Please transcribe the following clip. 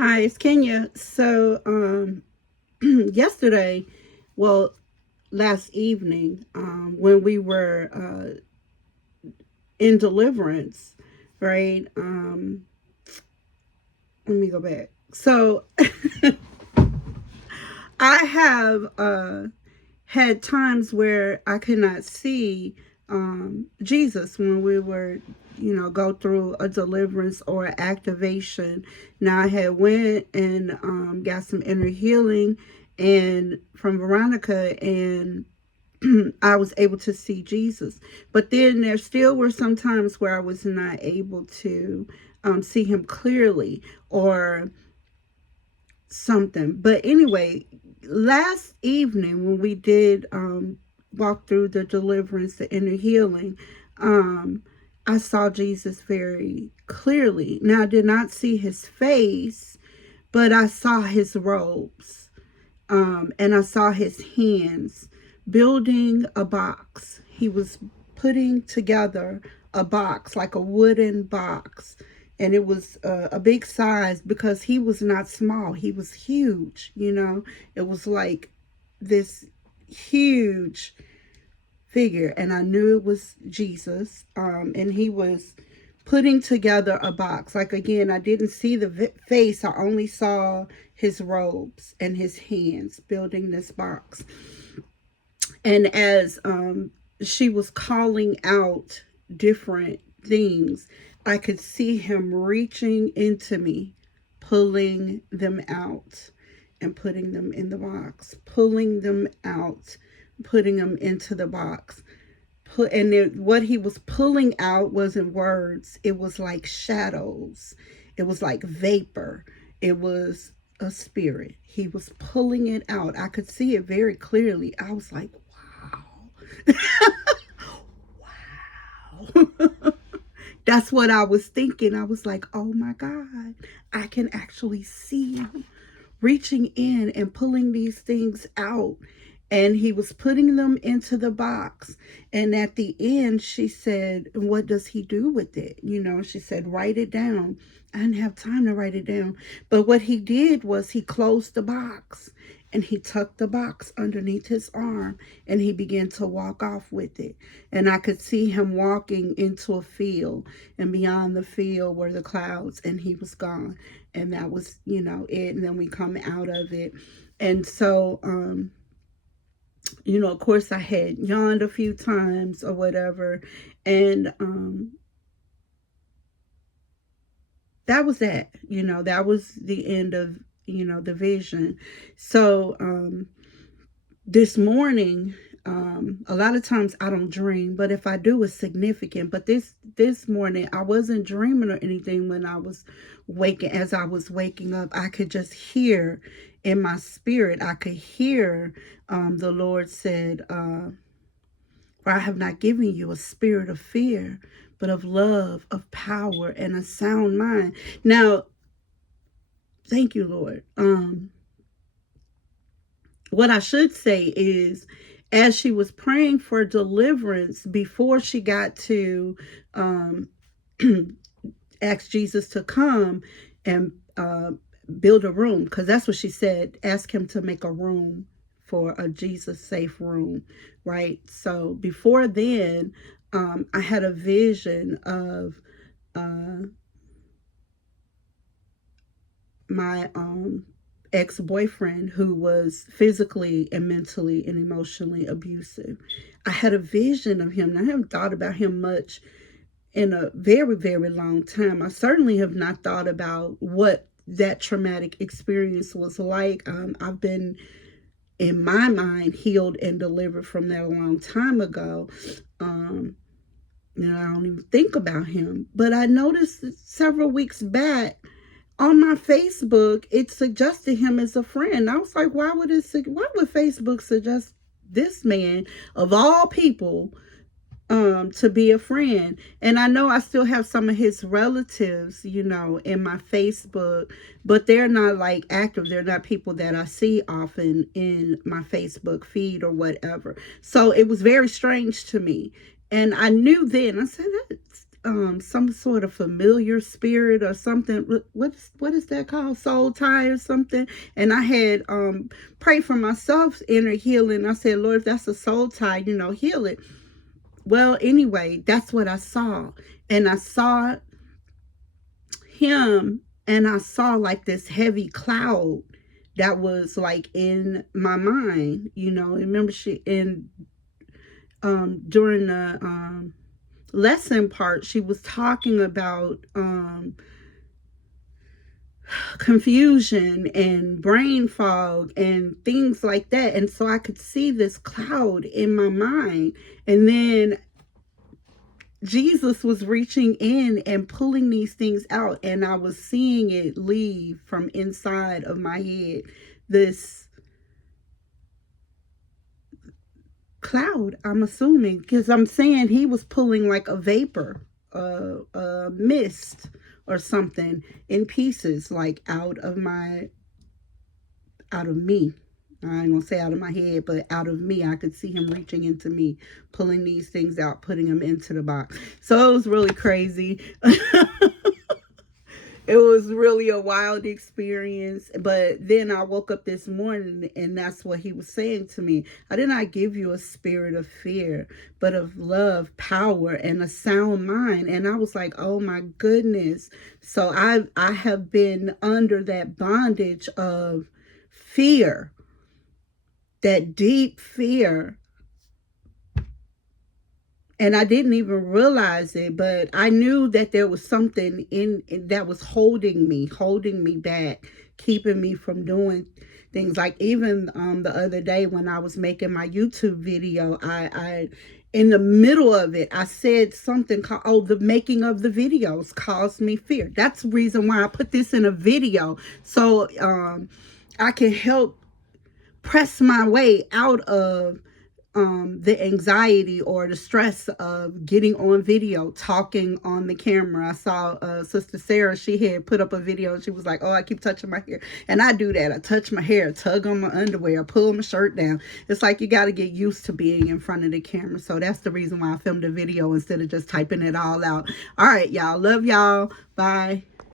Hi, it's Kenya. Yesterday, well, last evening, when we were in deliverance, right? Let me go back. I have had times where I could not see Jesus when we were, go through a deliverance or activation. Now I had went and got some inner healing and from Veronica, and I was able to see Jesus. But then there still were some times where I was not able to see him clearly or something. But anyway, last evening when we did walk through the deliverance, the inner healing, I saw Jesus very clearly. Now I did not see his face, but I saw his robes, and I saw his hands building a box. He was putting together a box, like a wooden box. And it was a big size because he was not small. He was huge, It was like this huge figure. And I knew it was Jesus. And he was putting together a box. Like, again, I didn't see the face. I only saw his robes and his hands building this box. And as she was calling out different things, I could see him reaching into me, pulling them out and putting them in the box, pulling them out, putting them into the box. What he was pulling out wasn't words. It was like shadows. It was like vapor. It was a spirit. He was pulling it out. I could see it very clearly. I was like, wow. Wow. That's what I was thinking. I was like, oh my God, I can actually see him reaching in and pulling these things out. And he was putting them into the box. And at the end, she said, what does he do with it? She said, write it down. I didn't have time to write it down. But what he did was he closed the box and he tucked the box underneath his arm and he began to walk off with it. And I could see him walking into a field, and beyond the field were the clouds, and he was gone. And that was, it. And then we come out of it. And so, of course I had yawned a few times or whatever. And that was that. That was the end of, the vision. So this morning, a lot of times I don't dream, but if I do, it's significant. But this morning, I wasn't dreaming or anything. When as I was waking up, I could just hear in my spirit. I could hear the Lord said, "For I have not given you a spirit of fear, but of love, of power, and a sound mind." Now, thank you, Lord. What I should say is, as she was praying for deliverance before she got to ask Jesus to come and build a room, because that's what she said, ask him to make a room for a Jesus safe room, right? So before then, I had a vision of my ex-boyfriend who was physically and mentally and emotionally abusive. I had a vision of him. And I haven't thought about him much in a very, very long time. I certainly have not thought about what that traumatic experience was like. I've been, in my mind, healed and delivered from that a long time ago. I don't even think about him. But I noticed several weeks back on my Facebook, it suggested him as a friend. I was like, why would Facebook suggest this man of all people to be a friend? And I know I still have some of his relatives, in my Facebook, but they're not like active. They're not people that I see often in my Facebook feed or whatever. So it was very strange to me. And I knew then, I said, some sort of familiar spirit or something. What is that called? Soul tie or something. And I had prayed for myself inner healing. I said, Lord, if that's a soul tie, heal it. Well, anyway, that's what I saw. And I saw him, and I saw like this heavy cloud that was like in my mind. Remember during the lesson part, she was talking about confusion and brain fog and things like that. And so I could see this cloud in my mind. And then Jesus was reaching in and pulling these things out, and I was seeing it leave from inside of my head. This cloud, I'm assuming, because I'm saying he was pulling like a vapor, a mist or something in pieces, like out of me. I ain't gonna say out of my head, but out of me. I could see him reaching into me, pulling these things out, putting them into the box. So it was really crazy. It was really a wild experience. But then I woke up this morning, and that's what he was saying to me. I did not give you a spirit of fear, but of love, power, and a sound mind. And I was like, oh my goodness. So I have been under that bondage of fear, that deep fear. And I didn't even realize it, but I knew that there was something in that was holding me back, keeping me from doing things. Like even the other day when I was making my YouTube video, I in the middle of it, I said something called, oh, the making of the videos caused me fear. That's the reason why I put this in a video, so I can help press my way out of the anxiety or the stress of getting on video, talking on the camera. I saw Sister Sarah, she had put up a video and she was like, oh, I keep touching my hair. And I do that. I touch my hair, tug on my underwear, pull my shirt down. It's like you got to get used to being in front of the camera. So that's the reason why I filmed a video instead of just typing it all out. All right, y'all. Love y'all. Bye.